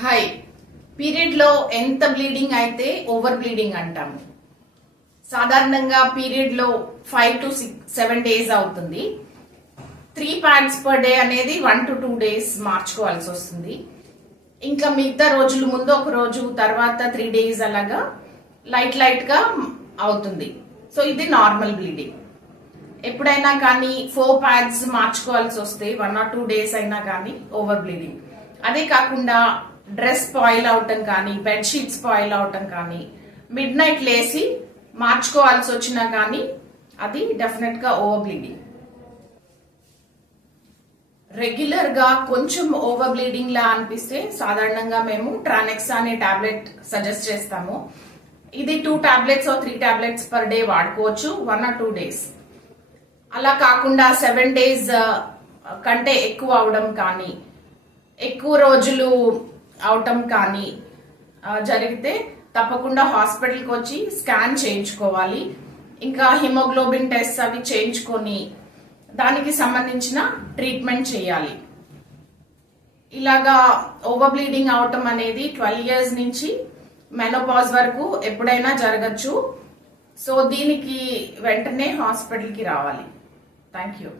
Hi. Period లో ఎంత bleeding అయితే ఓవర్ బ్లీడింగ్ అంటాము. సాధారణంగా పీరియడ్ లో 5 to 7 days అవుతుంది. 3 pads per day అనేది 1 to 2 days మార్చుకోవాల్సి వస్తుంది. ఇంకా మిగతా రోజులు ముందు ఒక రోజు తర్వాత 3 days అలాగా లైట్ గా అవుతుంది. సో ఇది నార్మల్ బ్లీడింగ్. ఎప్పుడైనా కానీ 4 pads మార్చుకోవాల్సి వస్తే 1 or 2 days అయినా కానీ ఓవర్ బ్లీడింగ్. అదే కాకుండా డ్రెస్ స్పాయిల్ అవటం కానీ, బెడ్షీట్ స్పాయిల్ అవటం కానీ, మిడ్ నైట్ లేసి మార్చుకోవాల్సి వచ్చినా కానీ అది డెఫినెట్ గా ఓవర్ బ్లీడింగ్. రెగ్యులర్ గా కొంచెం ఓవర్ బ్లీడింగ్ లా అనిపిస్తే సాధారణంగా మేము ట్రానెక్సా అనే టాబ్లెట్ సజెస్ట్ చేస్తాము. ఇది 2 tablets or 3 tablets per day వాడుకోవచ్చు 1 or 2 days. అలా కాకుండా 7 days కంటే ఎక్కువ అవడం కానీ, ఎక్కువ రోజులు అవటం కానీ జరిగితే తప్పకుండా హాస్పిటల్కి వచ్చి స్కాన్ చేయించుకోవాలి. ఇంకా హిమోగ్లోబిన్ టెస్ట్ అవి చేయించుకొని దానికి సంబంధించిన ట్రీట్మెంట్ చేయాలి. ఇలాగా ఓవర్ బ్లీడింగ్ అవటం అనేది 12 years నుంచి మెనోపాజ్ వరకు ఎప్పుడైనా జరగచ్చు. సో దీనికి వెంటనే హాస్పిటల్కి రావాలి. Thank you.